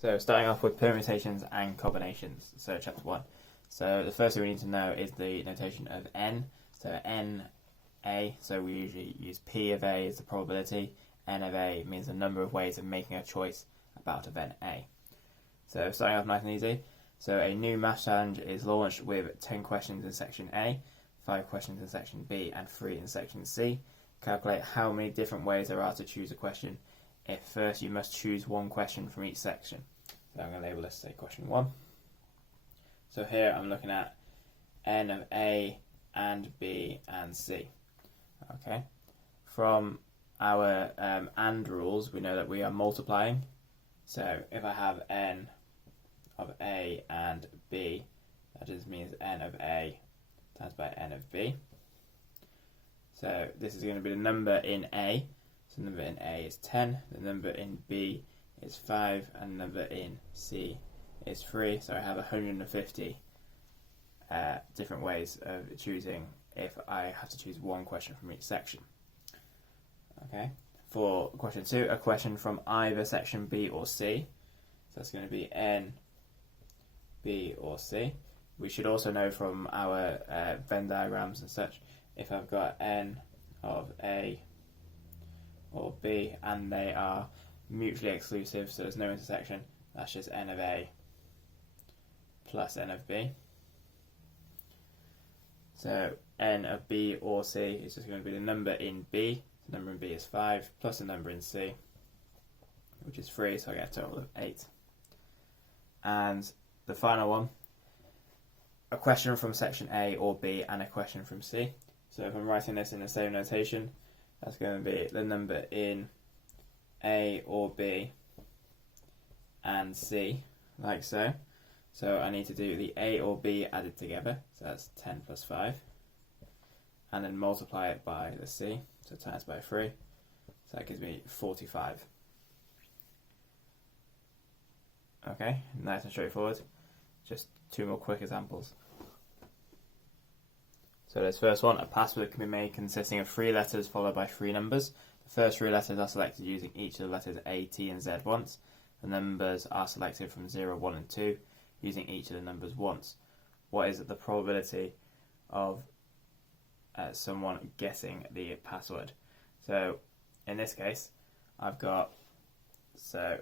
So starting off with permutations and combinations, so chapter 1. So the first thing we need to know is the notation of n. So n, a, so we usually use p of a as the probability. N of a means the number of ways of making a choice about event a. So starting off nice and easy. So a new math challenge is launched with 10 questions in section A, 5 questions in section B, and 3 in section C. Calculate how many different ways there are to choose a question. If first you must choose one question from each section. So I'm going to label this, say, question 1. So here I'm looking at n of A and B and C. Okay. From our AND rules, we know that we are multiplying. So if I have n of A and B, that just means n of A times by n of B. So this is going to be the number in A. So the number in A is 10, the number in B is 5, and the number in C is 3. So I have 150 different ways of choosing if I have to choose one question from each section. Okay. For question 2, a question from either section B or C. So that's going to be N, B or C. We should also know from our Venn diagrams and such, if I've got N of A or B and they are mutually exclusive, so there's no intersection, that's just N of A plus N of B. So N of B or C is just going to be the number in B. The number in B is 5 plus the number in C, which is 3, so I get a total of 8. And the final one, a question from section A or B and a question from C. So if I'm writing this in the same notation, that's going to be the number in A or B and C, like so. So I need to do the A or B added together, so that's 10 plus 5, and then multiply it by the C, so times by 3, so that gives me 45. Okay, nice and straightforward. Just 2 more quick examples. So this first one, a password can be made consisting of 3 letters followed by 3 numbers. The first 3 letters are selected using each of the letters A, T and Z once. The numbers are selected from 0, 1 and 2 using each of the numbers once. What is the probability of someone guessing the password? So in this case, I've got, so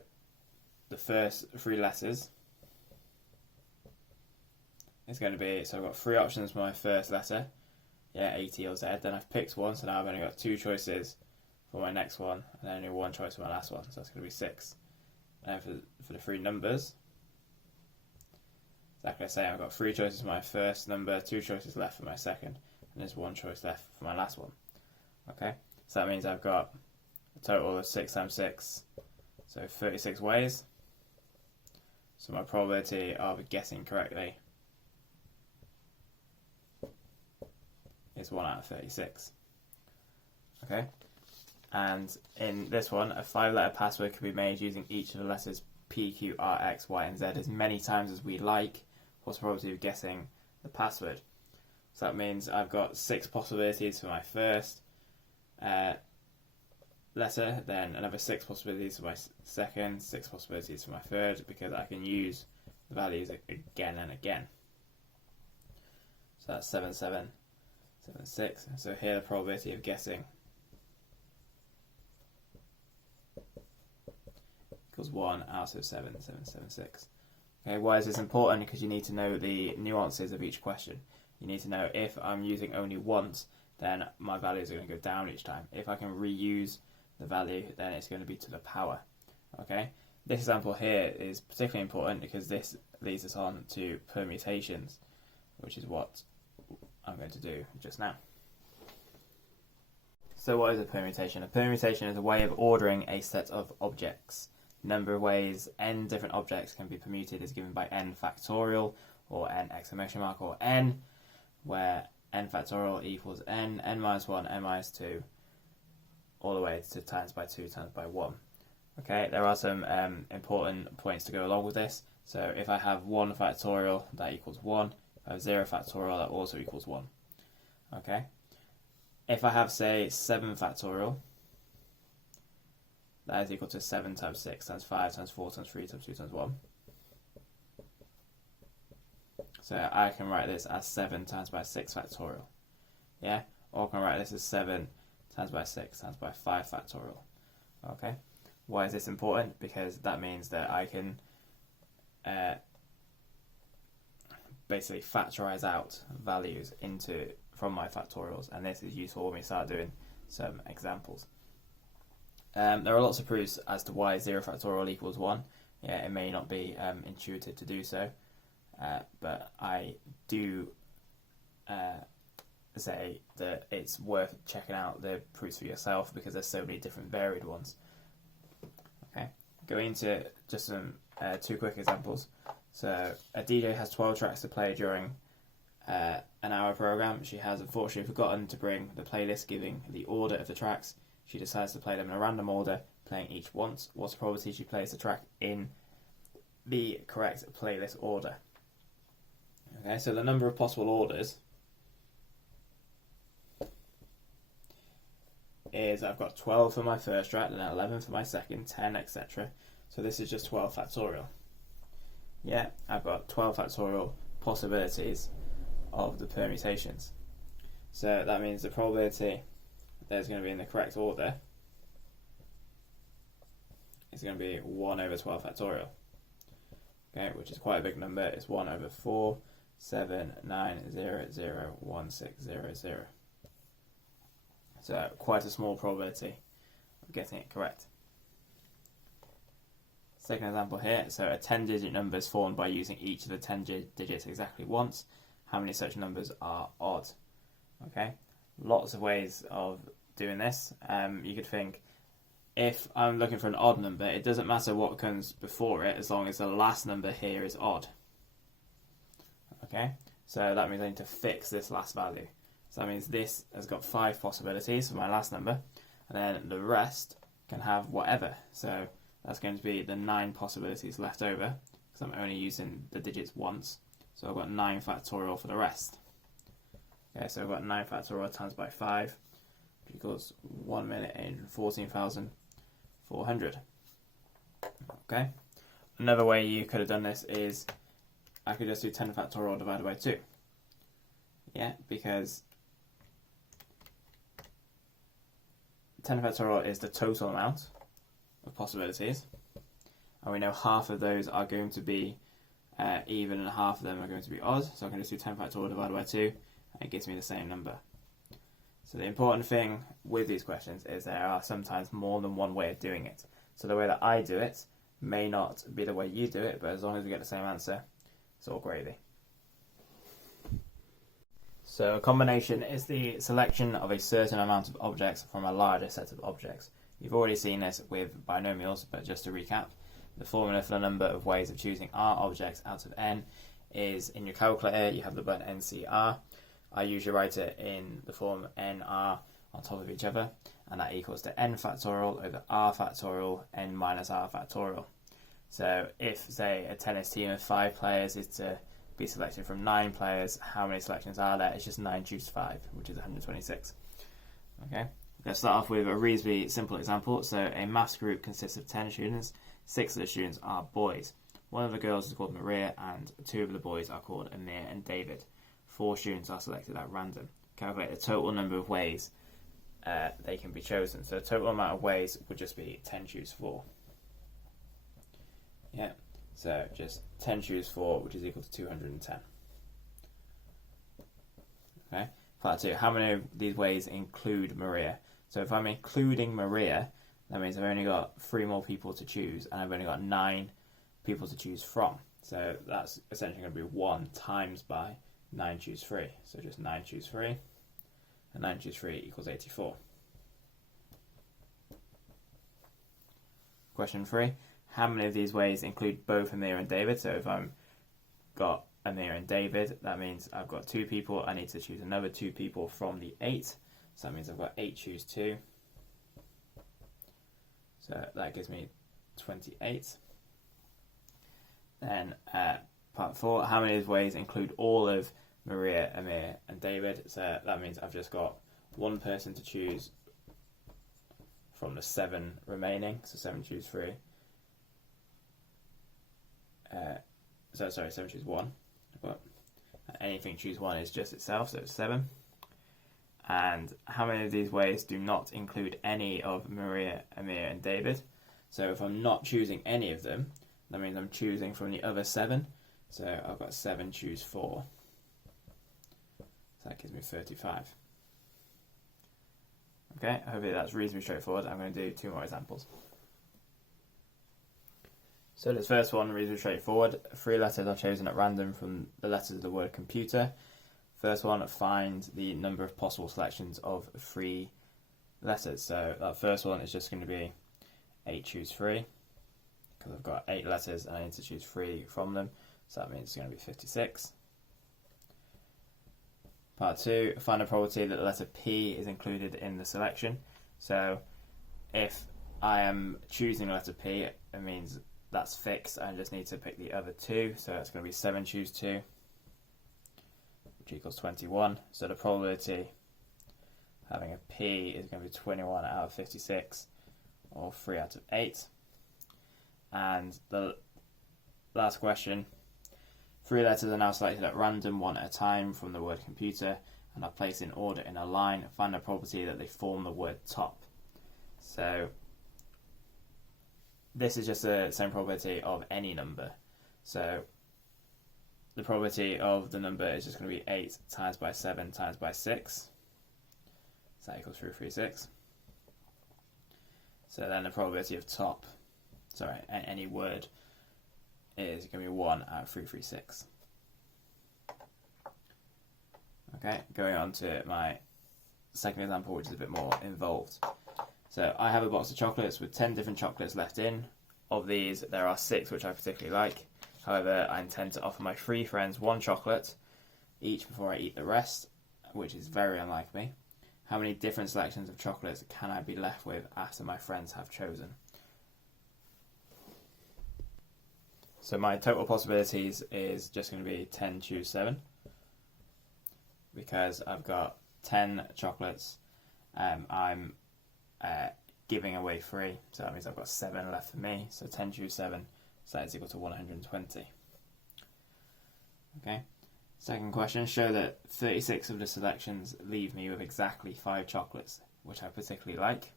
the first 3 letters is going to be, so I've got 3 options for my first letter, yeah, A, T or Z. Then I've picked one, so now I've only got 2 choices for my next one, and then only 1 choice for my last one, so that's going to be 6. And for the 3 numbers, exactly the same. I've got 3 choices for my first number, 2 choices left for my second, and there's 1 choice left for my last one. Okay, so that means I've got a total of 6 times 6, so 36 ways. So my probability of guessing correctly is 1 out of 36. Okay, and in this one, a 5-letter password can be made using each of the letters P, Q, R, X, Y, and Z as many times as we like. What's the probability of guessing the password? So that means I've got 6 possibilities for my first letter, then another 6 possibilities for my second, 6 possibilities for my third, because I can use the values again and again. So that's 7, 7, 7, 6. So here the probability of guessing equals 1 out of 7, 7, 7, 6. Okay, why is this important? Because you need to know the nuances of each question. You need to know if I'm using only once, then my values are going to go down each time. If I can reuse the value, then it's going to be to the power. Okay, this example here is particularly important because this leads us on to permutations, which is what I'm going to do just now. So what is a permutation? A permutation is a way of ordering a set of objects. The number of ways n different objects can be permuted is given by n factorial, or n exclamation mark, or n, where n factorial equals n, n minus 1, n minus 2, all the way to times by 2 times by 1. Okay, there are some important points to go along with this. So if I have 1 factorial, that equals 1. If I have 0 factorial, that also equals 1. Okay. If I have, say, 7 factorial, that is equal to 7 times 6 times 5 times 4 times 3 times 2 times 1. So I can write this as 7 times by 6 factorial. Yeah? Or I can write this as 7 times by 6 times by 5 factorial. Okay? Why is this important? Because that means that I can basically factorize out values from my factorials, and this is useful when we start doing some examples. There are lots of proofs as to why 0 factorial equals 1. Yeah, it may not be intuitive to do so, but I do say that it's worth checking out the proofs for yourself because there's so many different varied ones. Okay, going into just some 2 quick examples. So a DJ has 12 tracks to play during an hour program. She has unfortunately forgotten to bring the playlist giving the order of the tracks. She decides to play them in a random order, playing each once. What's the probability she plays the track in the correct playlist order? Okay, so the number of possible orders is I've got 12 for my first track, then 11 for my second, 10, etc. So this is just 12 factorial. Yeah, I've got 12 factorial possibilities of the permutations. So that means the probability there's going to be in the correct order is going to be 1 over 12 factorial. Okay, which is quite a big number. It's 1 over 4, 7, 9, 0, 0, 1, 6, 0, 0. So quite a small probability of getting it correct. Second example here, so a 10-digit number is formed by using each of the 10 digits exactly once. How many such numbers are odd? Okay, lots of ways of doing this. You could think, if I'm looking for an odd number, it doesn't matter what comes before it as long as the last number here is odd. Okay, so that means I need to fix this last value. So that means this has got 5 possibilities for my last number, and then the rest can have whatever. So that's going to be the 9 possibilities left over, because I'm only using the digits once. So I've got 9 factorial for the rest. Okay, so I've got 9 factorial times by 5, which equals 1,014,400. Okay. Another way you could have done this is I could just do 10 factorial divided by 2. Yeah, because 10 factorial is the total amount of possibilities, and we know half of those are going to be even and half of them are going to be odd, so I can just do 10 factorial divided by 2 and it gives me the same number. So the important thing with these questions is there are sometimes more than one way of doing it. So the way that I do it may not be the way you do it, but as long as we get the same answer, it's all gravy. So a combination is the selection of a certain amount of objects from a larger set of objects. You've already seen this with binomials, but just to recap, the formula for the number of ways of choosing R objects out of n is in your calculator, you have the button NCR. I usually write it in the form NR on top of each other, and that equals to n factorial over R factorial, n minus R factorial. So if, say, a tennis team of 5 players is to be selected from 9 players, how many selections are there? It's just 9 choose 5, which is 126. Okay, let's start off with a reasonably simple example. So a maths group consists of 10 students. 6 of the students are boys. One of the girls is called Maria, and 2 of the boys are called Amir and David. 4 students are selected at random. Calculate the total number of ways they can be chosen. So the total amount of ways would just be 10 choose 4. Yeah, so just 10 choose 4, which is equal to 210. Okay, part 2. How many of these ways include Maria? So if I'm including Maria, that means I've only got 3 more people to choose, and I've only got 9 people to choose from. So that's essentially going to be 1 times by 9 choose 3. So just 9 choose 3, and 9 choose 3 equals 84. Question 3. How many of these ways include both Amir and David? So if I've got Amir and David, that means I've got 2 people. I need to choose another 2 people from the 8. So that means I've got 8 choose 2. So that gives me 28. Then part 4, how many of these ways include all of Maria, Amir and David? So that means I've just got 1 person to choose from the 7 remaining, so 7 choose 3. 7 choose 1. But anything choose 1 is just itself, so it's 7. And how many of these ways do not include any of Maria, Amir, and David? So if I'm not choosing any of them, that means I'm choosing from the other 7. So I've got 7 choose 4. So that gives me 35. Okay, hopefully that's reasonably straightforward. I'm going to do 2 more examples. So this first one, reasonably straightforward. 3 letters are chosen at random from the letters of the word computer. First one, find the number of possible selections of 3 letters. So that first one is just going to be 8 choose 3, because I've got 8 letters and I need to choose 3 from them. So that means it's going to be 56. Part 2, find a probability that the letter P is included in the selection. So if I am choosing the letter P, it means that's fixed. I just need to pick the other 2. So it's going to be 7 choose 2, which equals 21. So the probability having a P is going to be 21 out of 56, or 3 out of 8. And the last question, 3 letters are now selected at random, 1 at a time, from the word computer, and are placed in order in a line. Find the probability that they form the word top. So this is just the same probability of any number. So the probability of the number is just going to be 8 times by 7 times by 6. So that equals 336. So then the probability of top, any word, is going to be 1 out of 336. Okay, going on to my second example, which is a bit more involved. So I have a box of chocolates with 10 different chocolates left in. Of these, there are 6 which I particularly like. However, I intend to offer my 3 friends 1 chocolate each before I eat the rest, which is very unlike me. How many different selections of chocolates can I be left with after my friends have chosen? So my total possibilities is just going to be 10 choose 7, because I've got 10 chocolates. I'm giving away 3, so that means I've got 7 left for me. So 10 choose 7, so that is equal to 120. Okay. Second question, show that 36 of the selections leave me with exactly 5 chocolates, which I particularly like.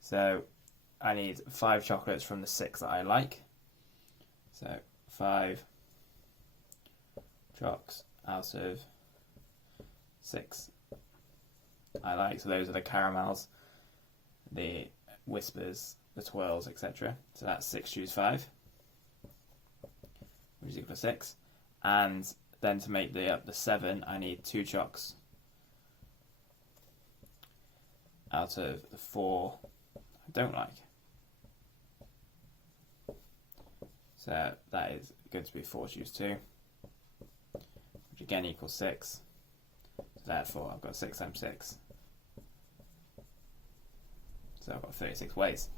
So I need 5 chocolates from the 6 that I like. So 5 chocks out of 6 I like. So those are the caramels, the whispers, the twirls, etc. So that's 6 choose 5, which is equal to 6. And then to make the 7, I need 2 chocks out of the 4 I don't like. So that is going to be 4 choose 2, which again equals 6. So therefore I've got 6 times 6. So I've got 36 ways,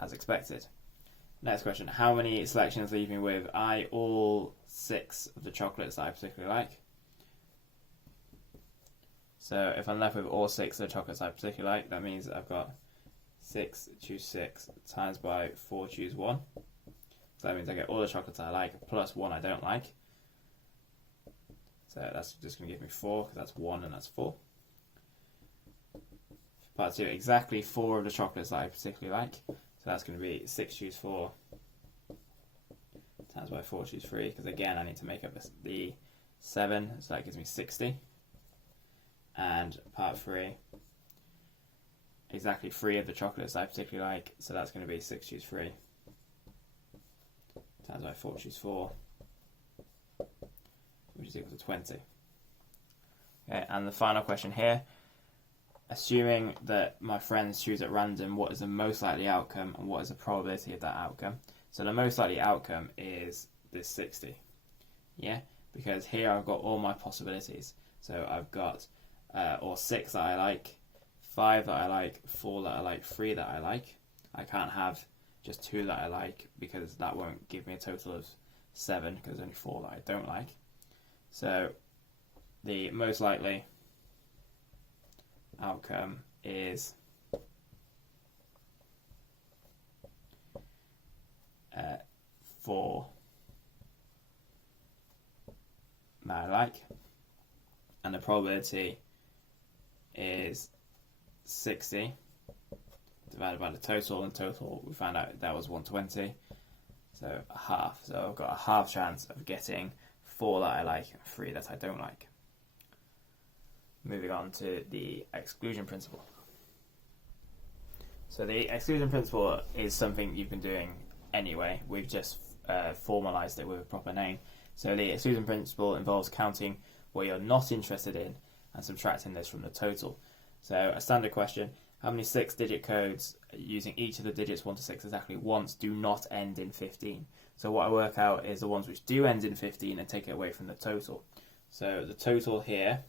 as expected. Next question, how many selections leave me with all 6 of the chocolates that I particularly like? So if I'm left with all 6 of the chocolates I particularly like, that means I've got 6 choose 6 times by 4 choose 1. So that means I get all the chocolates I like plus 1 I don't like. So that's just going to give me 4, because that's 1 and that's 4. Part 2, exactly 4 of the chocolates that I particularly like. So that's going to be 6 choose 4 times by 4 choose 3, because again I need to make up the 7, so that gives me 60. And part 3, exactly 3 of the chocolates I particularly like, so that's going to be 6 choose 3 times by 4 choose 4, which is equal to 20. Okay, and the final question here, assuming that my friends choose at random, what is the most likely outcome and what is the probability of that outcome? So the most likely outcome is this 60. Yeah, because here I've got all my possibilities. So I've got all 6 that I like, 5 that I like, 4 that I like, 3 that I like. I can't have just 2 that I like, because that won't give me a total of 7, because there's only 4 that I don't like. So the most likely outcome is 4 that I like, and the probability is 60 divided by the total, and total we found out that was 120, so a half. So I've got a half chance of getting 4 that I like and 3 that I don't like. Moving on to the exclusion principle. So the exclusion principle is something you've been doing anyway. We've just formalized it with a proper name. So the exclusion principle involves counting what you're not interested in and subtracting this from the total. So a standard question: how many 6-digit codes using each of the digits 1 to 6 exactly once do not end in 15? So what I work out is the ones which do end in 15 and take it away from the total. So the total here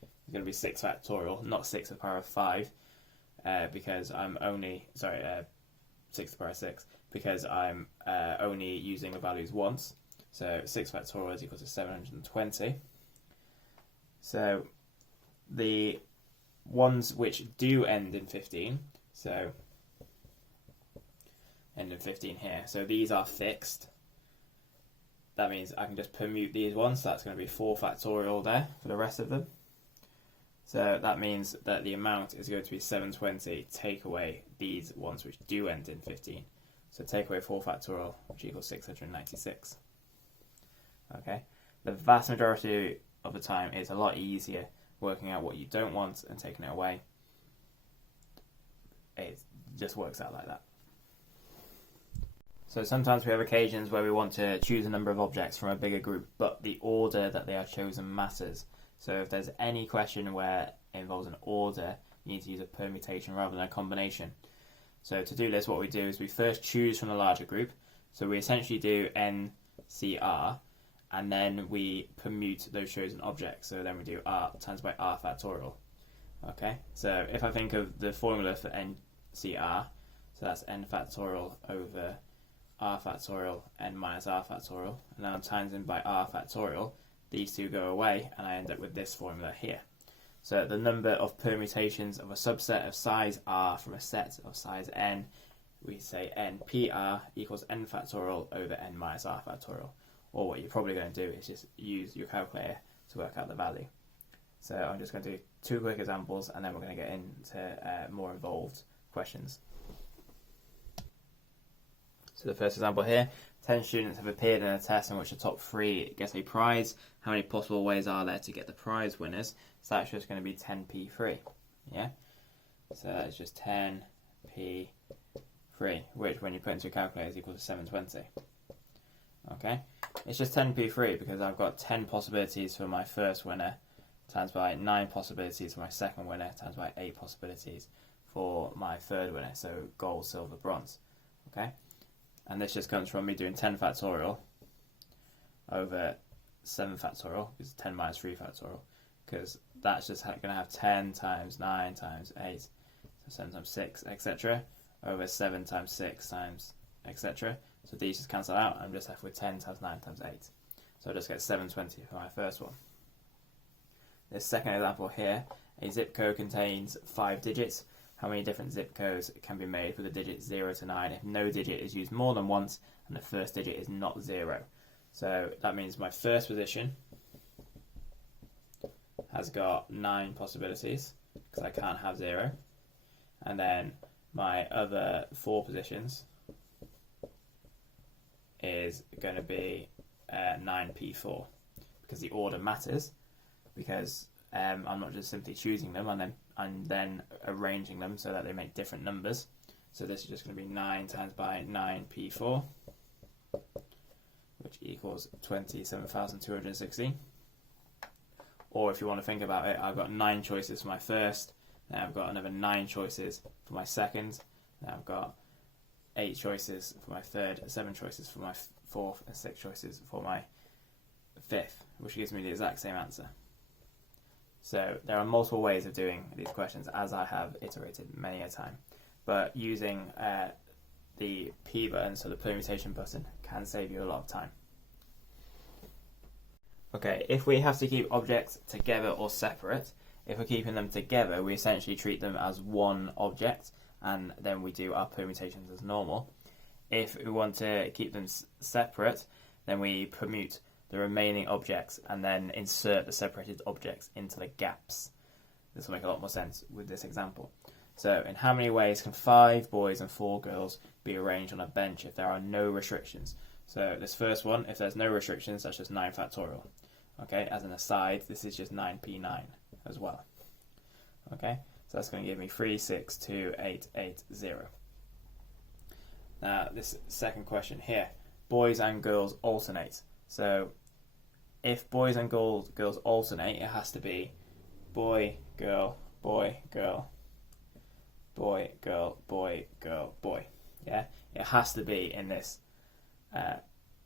is going to be 6 factorial, not 6 to the power of 5, because I'm only, 6 to the power of 6, because I'm only using the values once. So 6 factorial is equal to 720. So the ones which do end in 15, so end in 15 here, so these are fixed. That means I can just permute these ones, so that's going to be 4 factorial there for the rest of them. So that means that the amount is going to be 720, take away these ones which do end in 15. So take away 4 factorial, which equals 696. Okay, the vast majority of the time it's a lot easier working out what you don't want and taking it away. It just works out like that. So sometimes we have occasions where we want to choose a number of objects from a bigger group, but the order that they are chosen matters. So if there's any question where it involves an order, you need to use a permutation rather than a combination. So to do this, what we do is we first choose from the larger group. So we essentially do NCR, and then we permute those chosen objects. So then we do R times by R factorial. Okay, so if I think of the formula for NCR, so that's N factorial over R factorial, N minus R factorial, and then I'm times in by R factorial. These two go away, and I end up with this formula here. So the number of permutations of a subset of size R from a set of size N, we say NPR equals N factorial over N minus R factorial. Or what you're probably going to do is just use your calculator to work out the value. So I'm just going to do 2 quick examples, and then we're going to get into more involved questions. So the first example here, 10 students have appeared in a test in which the top 3 get a prize. How many possible ways are there to get the prize winners? So that's just going to be 10p3. Yeah? So that's just 10p3, which when you put into a calculator is equal to 720. Okay? It's just 10p3 because I've got 10 possibilities for my first winner times by 9 possibilities for my second winner times by 8 possibilities for my third winner. So gold, silver, bronze. Okay? And this just comes from me doing 10 factorial over 7 factorial, which is 10 minus 3 factorial, because that's just going to have 10 times 9 times 8, so 7 times 6, etc., over 7 times 6 times, etc. So these just cancel out. I'm just left with 10 times 9 times 8. So I just get 720 for my first one. This second example here, a zip code contains 5 digits. How many different zip codes can be made with the digits 0 to 9 if no digit is used more than once and the first digit is not 0? So that means my first position has got 9 possibilities because I can't have 0. And then my other 4 positions is going to be 9p4 because the order matters, because I'm not just simply choosing them, I'm then arranging them so that they make different numbers. So this is just going to be 9 times by 9p4, which equals 27,216. Or if you want to think about it, I've got 9 choices for my first, then I've got another 9 choices for my second, then I've got 8 choices for my third, 7 choices for my fourth, and 6 choices for my fifth, which gives me the exact same answer. So there are multiple ways of doing these questions, as I have iterated many a time. But using the P button, so the permutation button, can save you a lot of time. Okay, if we have to keep objects together or separate, if we're keeping them together, we essentially treat them as one object, and then we do our permutations as normal. if we want to keep them separate, then we permute the remaining objects and then insert the separated objects into the gaps. This will make a lot more sense with this example. So, in how many ways can 5 boys and 4 girls be arranged on a bench if there are no restrictions? So, this first one, if there's no restrictions, that's just 9 factorial. Okay, as an aside, this is just 9p9 as well. Okay, so that's going to give me 3, 6, 2, 8, 8, 0. Now, this second question here, boys and girls alternate. So, if boys and girls alternate, it has to be boy, girl, boy, girl, boy, girl, boy, girl, boy. Yeah, it has to be in this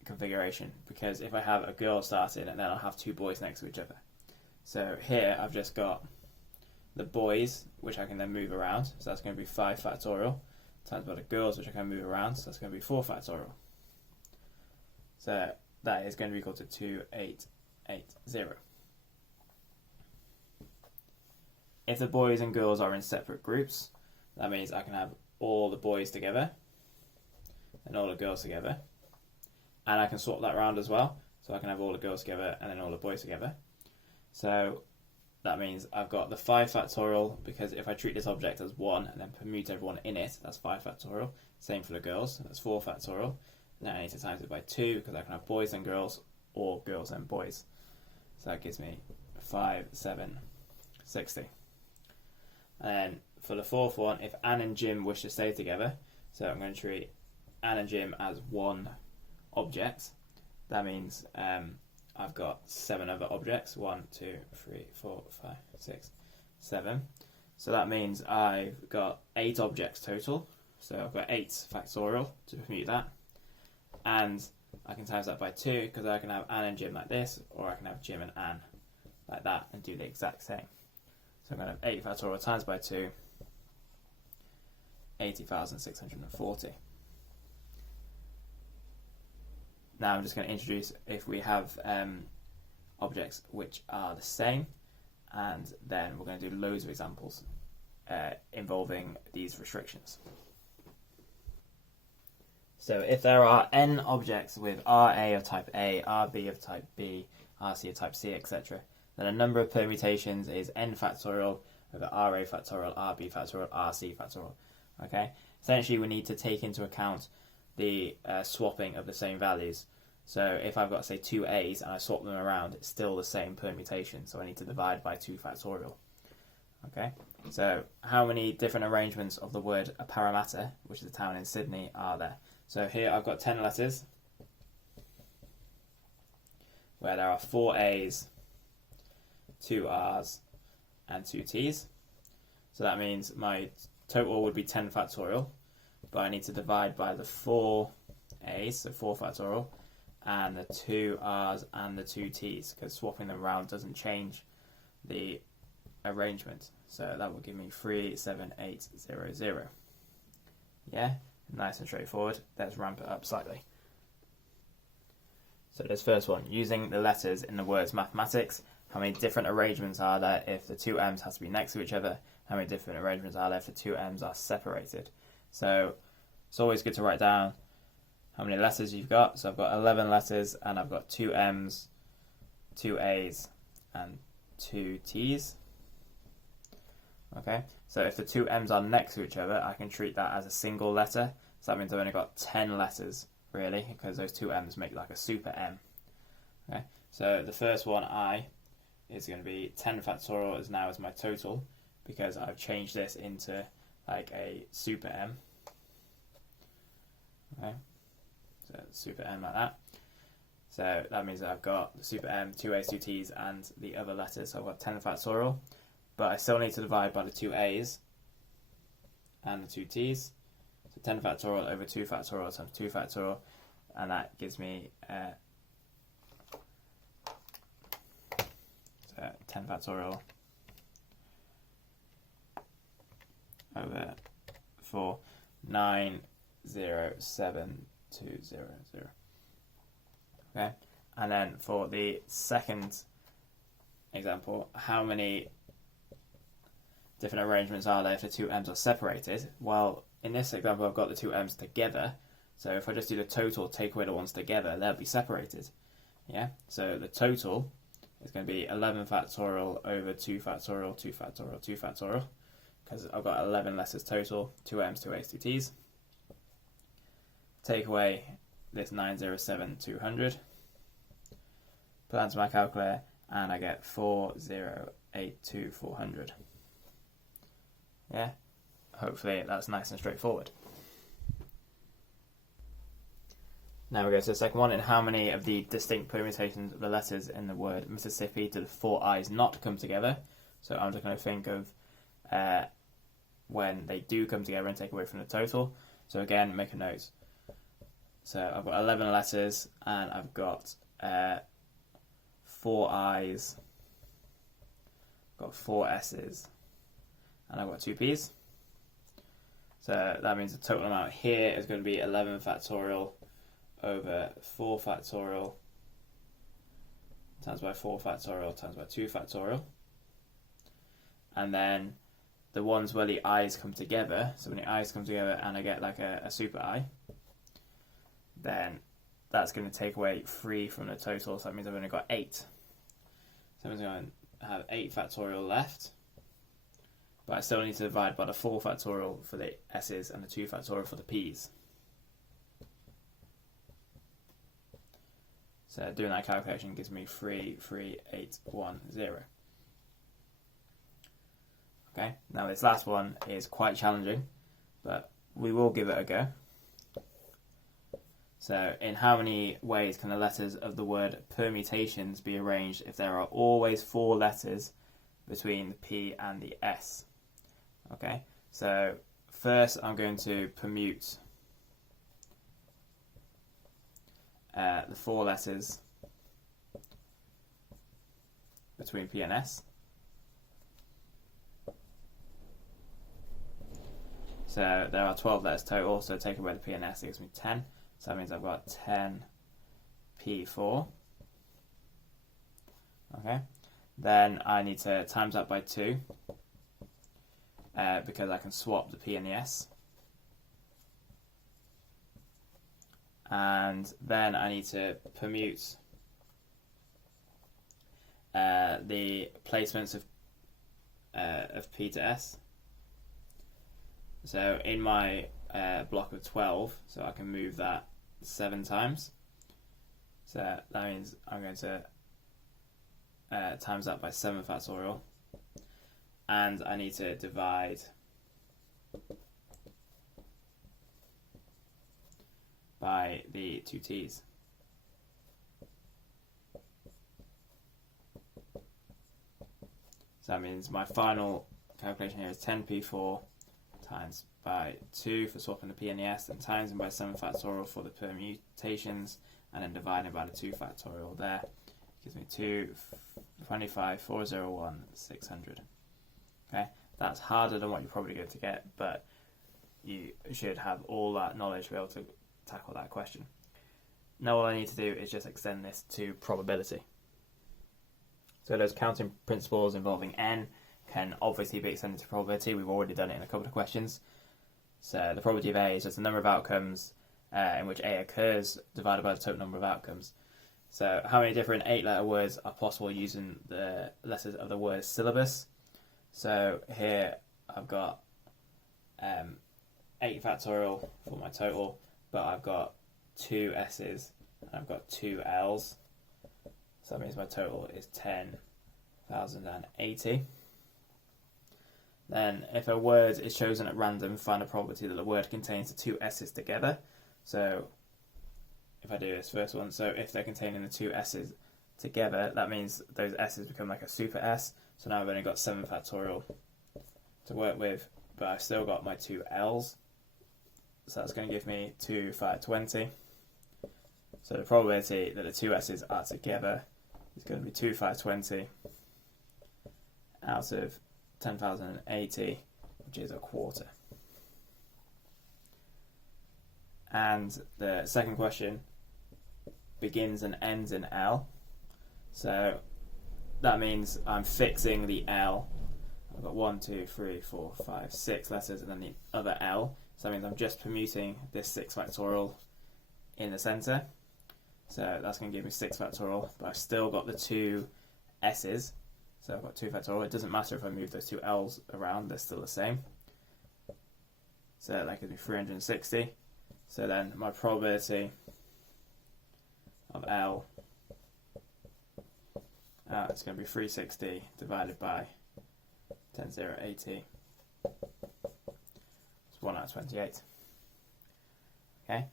configuration, because if I have a girl starting and then I'll have 2 boys next to each other. So here I've just got the boys, which I can then move around, so that's going to be 5 factorial, times by the girls, which I can move around, so that's going to be 4 factorial. So that is going to be equal to 2880. If the boys and girls are in separate groups, that means I can have all the boys together and all the girls together. And I can swap that around as well. So I can have all the girls together and then all the boys together. So that means I've got the 5 factorial, because if I treat this object as 1 and then permute everyone in it, that's 5 factorial. Same for the girls, that's 4 factorial. Then I need to times it by 2, because I can have boys and girls or girls and boys. So that gives me 5, 7, 60. And then for the fourth one, if Anne and Jim wish to stay together, so I'm going to treat Anne and Jim as one object. That means I've got 7 other objects. 1, 2, 3, 4, 5, 6, 7. So that means I've got 8 objects total. So I've got 8 factorial to permute that. And I can times that by 2, because I can have Anne and Jim like this, or I can have Jim and Anne like that and do the exact same. So I'm going to have 8 factorial times by 2, 80,640. Now I'm just going to introduce if we have objects which are the same, and then we're going to do loads of examples involving these restrictions. So if there are n objects with RA of type A, RB of type B, RC of type C, etc., then a number of permutations is n factorial over RA factorial, RB factorial, RC factorial. Okay. Essentially, we need to take into account the swapping of the same values. So if I've got, say, 2 A's and I swap them around, it's still the same permutation. So I need to divide by 2 factorial. Okay. So how many different arrangements of the word Parramatta, which is a town in Sydney, are there? So here I've got 10 letters, where there are 4 A's, 2 R's, and 2 T's. So that means my total would be 10 factorial, but I need to divide by the 4 A's, so 4 factorial, and the 2 R's and the 2 T's, because swapping them around doesn't change the arrangement. So that will give me 37800. Yeah, nice and straightforward. Let's ramp it up slightly. So this first one, using the letters in the words mathematics, how many different arrangements are there if the 2 M's have to be next to each other? How many different arrangements are there if the 2 M's are separated? So it's always good to write down how many letters you've got. So I've got 11 letters and I've got 2 M's, 2 A's, and 2 T's. Okay, so if the 2 M's are next to each other, I can treat that as a single letter. So that means I've only got 10 letters, really, because those 2 M's make like a super M. Okay, so the first one, I, is going to be 10 factorial is now as my total, because I've changed this into like a super M. Okay, so super M like that. So that means that I've got the super M, 2 A's, 2 T's, and the other letters. So I've got 10 factorial, but I still need to divide by the 2 A's and the 2 T's. So 10 factorial over 2 factorial times 2 factorial, and that gives me 10 factorial over 4, 907,200. Okay, and then for the second example, how many different arrangements are there if the 2 M's are separated? Well, in this example, I've got the 2 M's together, So if I just do the total, take away the ones together, they'll be separated. Yeah. So the total is going to be 11 factorial over 2 factorial, 2 factorial, 2 factorial, because I've got 11 letters total, 2 M's, 2 A's, 2 T's. Take away this 907,200. Put that into my calculator, and I get 4082,400. Yeah, hopefully that's nice and straightforward. Now we go to the second one. In how many of the distinct permutations of the letters in the word Mississippi do the 4 I's not come together? So I'm just going to think of when they do come together and take away from the total. So again, make a note. So I've got 11 letters and I've got 4 I's, got 4 S's, and I've got 2 P's. So that means the total amount here is going to be 11 factorial over 4 factorial times by 4 factorial times by 2 factorial. And then the ones where the I's come together, so when the I's come together and I get like a super I, then that's going to take away 3 from the total, so that means I've only got 8. So I'm going to have 8 factorial left, but I still need to divide by the 4 factorial for the S's and the 2 factorial for the P's. So doing that calculation gives me 33810. Okay, now this last one is quite challenging, but we will give it a go. So in how many ways can the letters of the word permutations be arranged if there are always 4 letters between the P and the S? Okay, so first I'm going to permute the 4 letters between P and S. So there are 12 letters total, so take away the P and S, it gives me 10. So that means I've got 10 P4. Okay. Then I need to times that by 2 because I can swap the P and the S. And then I need to permute the placements of P to S. So in my block of 12, so I can move that 7 times. So that means I'm going to times that by 7 factorial, and I need to divide by the 2 T's. So that means my final calculation here is 10P4 times by 2 for swapping the P and the S, and times by 7 factorial for the permutations, and then dividing by the 2 factorial there. Gives me 225,401, 600. Okay, that's harder than what you're probably going to get, but you should have all that knowledge to be able to tackle that question. Now all I need to do is just extend this to probability. So those counting principles involving n can obviously be extended to probability. We've already done it in a couple of questions. So the probability of A is just the number of outcomes in which A occurs divided by the total number of outcomes. So how many different 8-letter words are possible using the letters of the word syllabus? So here I've got 8 factorial for my total, but I've got 2 S's and I've got 2 L's. So that means my total is 10,080. Then if a word is chosen at random, find the probability that the word contains the 2 S's together. So if I do this first one, so if they're containing the 2 S's together, that means those S's become like a super S. So now I've only got 7 factorial to work with, but I've still got my 2 L's. So that's going to give me 2520. So the probability that the 2 S's are together is going to be 2520 out of 10,080, which is a quarter. And the second question begins and ends in L. So that means I'm fixing the L. I've got 1, 2, 3, 4, 5, 6 letters and then the other L. So that means I'm just permuting this 6 factorial in the centre. So that's going to give me 6 factorial, but I've still got the 2 s's. So I've got 2 factorial. It doesn't matter if I move those 2 l's around, they're still the same. So that gives me 360. So then my probability of L it's going to be 360 divided by 10, 0, 80. It's 1 out of 28. Okay,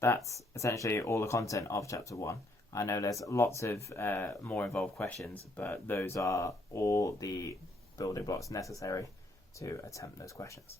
that's essentially all the content of chapter 1. I know there's lots of more involved questions, but those are all the building blocks necessary to attempt those questions.